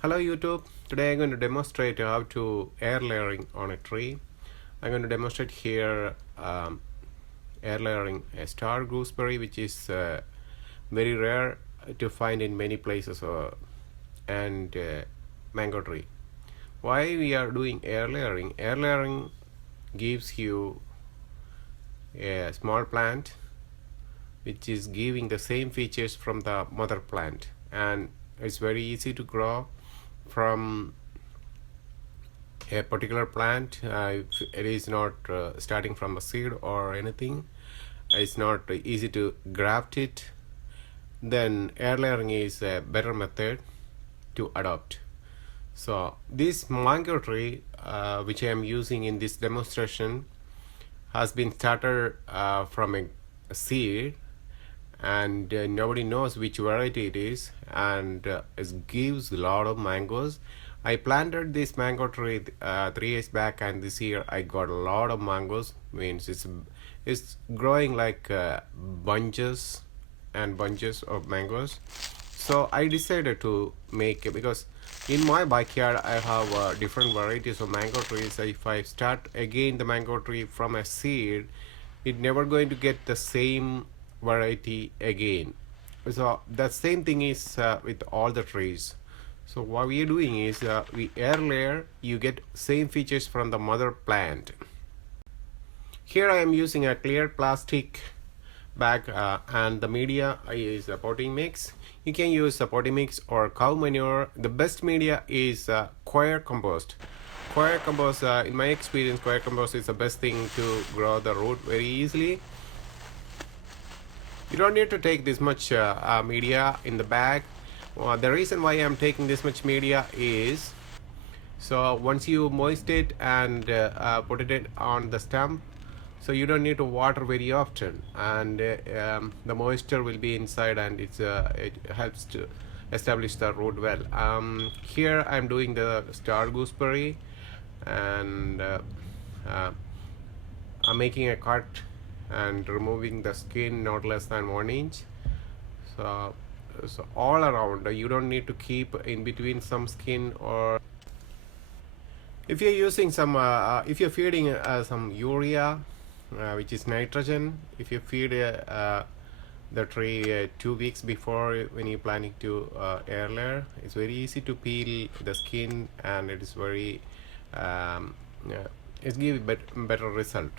Hello YouTube. Today I'm going to demonstrate how to air layering on a tree. I'm going to demonstrate here air layering a star gooseberry, which is very rare to find in many places, and mango tree. Why we are doing air layering? Air layering gives you a small plant which is giving the same features from the mother plant, and it's very easy to grow from a particular plant. It is not starting from a seed or anything. It's not easy to graft it. Then air layering is a better method to adopt. So this mango tree which I am using in this demonstration has been started from a seed, and nobody knows which variety it is, and it gives a lot of mangoes. I planted this mango tree 3 years back, and this year I got a lot of mangoes. Means it's growing like bunches and bunches of mangoes. So I decided to make it because in my backyard I have different varieties of mango trees. If I start again the mango tree from a seed, it never going to get the same variety again. So the same thing is with all the trees. So what we are doing is we air layer, you get same features from the mother plant. Here I am using a clear plastic bag, and the media is a potting mix. You can use a potting mix or cow manure. The best media is coir compost. Coir compost, in my experience, coir compost is the best thing to grow the root very easily. You don't need to take this much media in the bag. The reason why I'm taking this much media is so once you moist it and put it on the stump, so you don't need to water very often, and the moisture will be inside, and it helps to establish the root well. Here I'm doing the star gooseberry, and I'm making a cut and removing the skin not less than 1 inch. So all around, you don't need to keep in between some skin. Or if you're using some if you're feeding some urea, which is nitrogen, if you feed the tree 2 weeks before when you're planning to air layer, it's very easy to peel the skin, and it is very it gives better result.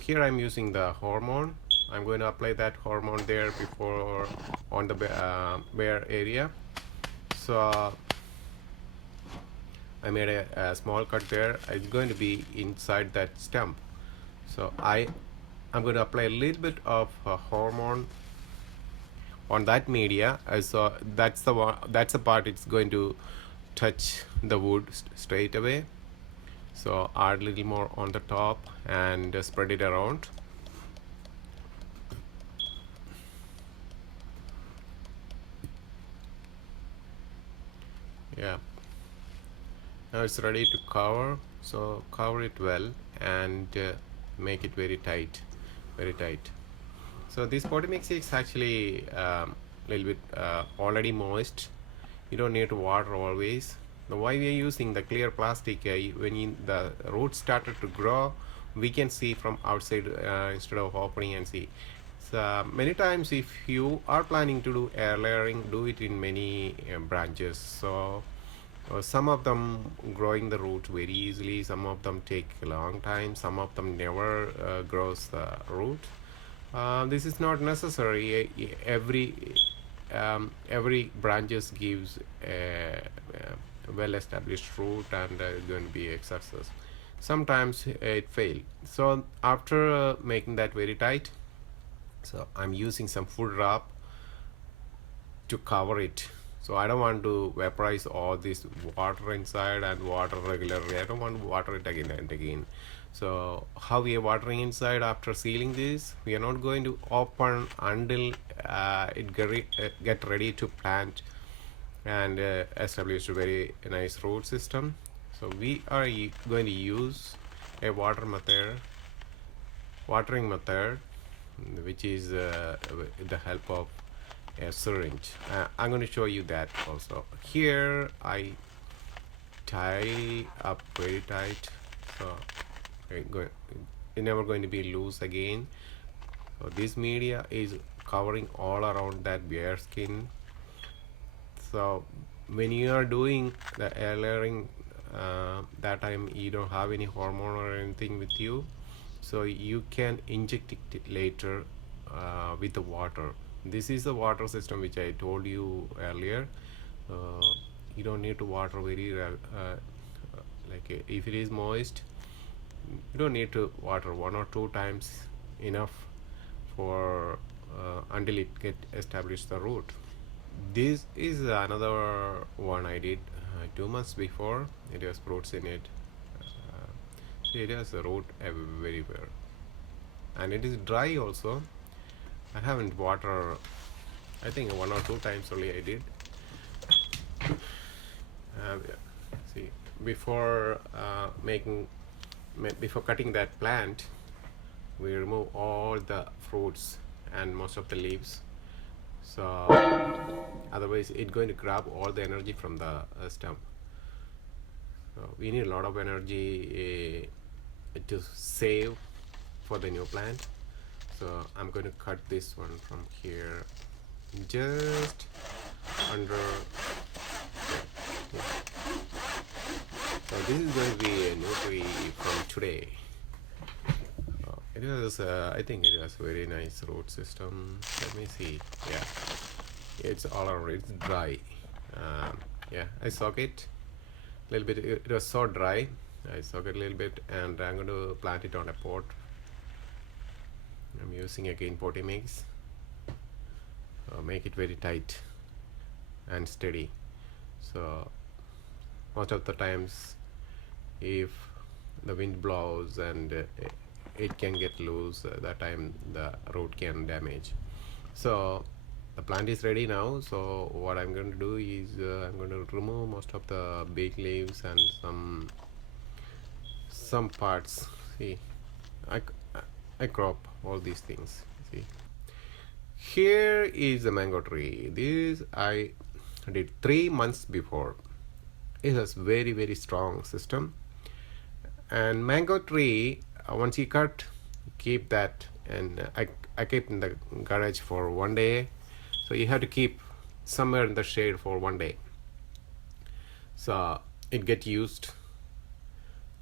Here I'm using the hormone. I'm going to apply that hormone there before on the bare area. So I made a small cut there. It's going to be inside that stump. So I'm going to apply a little bit of hormone on that media. So that's the part it's going to touch the wood straight away. So add a little more on the top and spread it around. Yeah, now it's ready to cover. So cover it well and make it very tight, very tight. So this potting mix is actually a little bit already moist. You don't need to water always. Why we are using the clear plastic, when the roots started to grow, we can see from outside instead of opening and see. So many times if you are planning to do air layering, do it in many branches. So some of them growing the root very easily, some of them take a long time, some of them never grows the root. This is not necessary. Every branches gives a well-established root, and going to be a success. Sometimes it fails. So after making that very tight, so I'm using some food wrap to cover it. So I don't want to vaporize all this water inside and water regularly. I don't want to water it again and again. So how we are watering inside after sealing this, we are not going to open until it get ready to plant and establish a very nice root system. So we are going to use a watering method, which is the help of a syringe. I'm going to show you that also. Here I tie up very tight, so it's never going to be loose again. So this media is covering all around that bear skin. So when you are doing the air layering, that time you don't have any hormone or anything with you, so you can inject it later with the water. This is the water system which I told you earlier. uh, you don't need to water very if it is moist, you don't need to water 1 or 2 times enough for until it get established the root. This is another one I did 2 months before. It has fruits in it. It has a root everywhere, and it is dry also. I haven't water. I think 1 or 2 times only I did. See, before before cutting that plant, we remove all the fruits and most of the leaves. So otherwise, it's going to grab all the energy from the stem. So we need a lot of energy to save for the new plant. So I'm going to cut this one from here, just under. Yeah. So this is going to be a new tree from today. It was, I think it has a very nice root system. Let me see. Yeah, it's all around. It's dry. Yeah, I soak it a little bit. It was so dry. I soak it a little bit, and I'm going to plant it on a pot. I'm using again potty mix. Make it very tight and steady. So most of the times, if the wind blows and it can get loose, that time the root can damage. So the plant is ready now. So what I'm going to do is I'm going to remove most of the big leaves and some parts. See, I crop all these things. See, here is the mango tree. This I did 3 months before. It has very strong system. And mango tree, once you cut, keep that, and I keep in the garage for 1 day. So you have to keep somewhere in the shade for 1 day, so it get used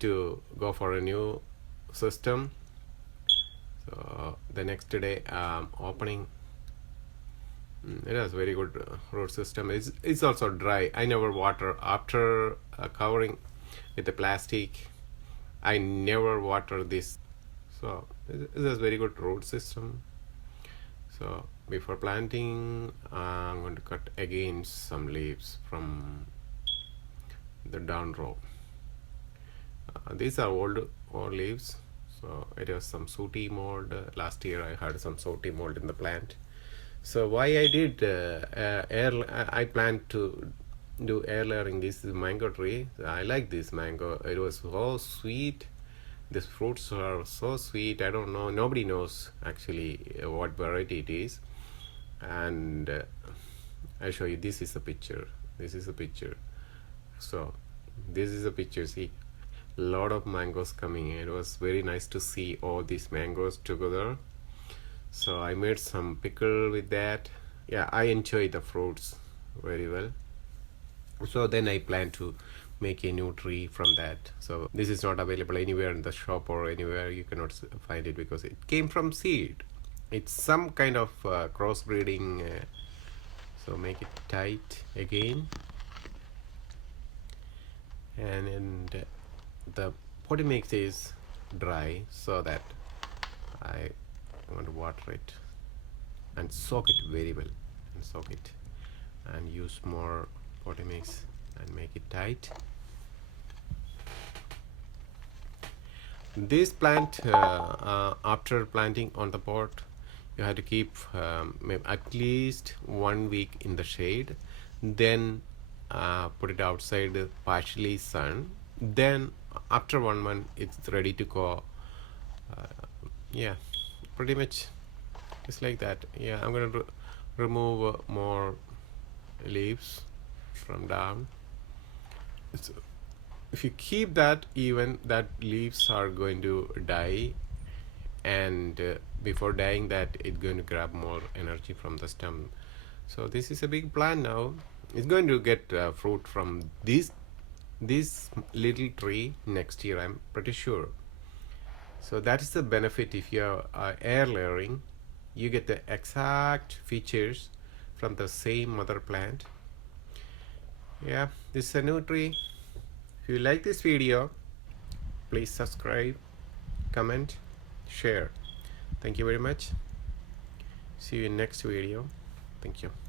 to go for a new system. So the next day opening, it has very good root system. It's also dry. I never water after covering with the plastic. I never water this. So this is very good root system. So before planting, I'm going to cut again some leaves from the down row. These are old leaves. So it has some sooty mold. Last year I had some sooty mold in the plant. So why I did I plan to do air layering. This is mango tree. I like this mango. It was so sweet. These fruits are so sweet. I don't know. Nobody knows actually what variety it is. And I show you. This is a picture. This is a picture. So this is a picture. See, a lot of mangoes coming. It was very nice to see all these mangoes together. So I made some pickle with that. Yeah, I enjoy the fruits very well. So then I plan to make a new tree from that. So this is not available anywhere in the shop or anywhere. You cannot find it because it came from seed. It's some kind of crossbreeding. So make it tight again, and the potty mix is dry, so that I want to water it and soak it very well, and soak it and use more potty mix and make it tight. This plant, after planting on the pot, you have to keep at least 1 week in the shade, then put it outside partially sun, then after 1 month it's ready to go. Yeah, pretty much it's like that. Yeah, I'm gonna remove more leaves from down. So if you keep that even, that leaves are going to die, and before dying that it's going to grab more energy from the stem. So this is a big plant now. It's going to get fruit from this little tree next year, I'm pretty sure. So that is the benefit. If you're air layering, you get the exact features from the same mother plant. Yeah, this is a new tree. If you like this video, please subscribe, comment, share. Thank you very much. See you in next video. Thank you.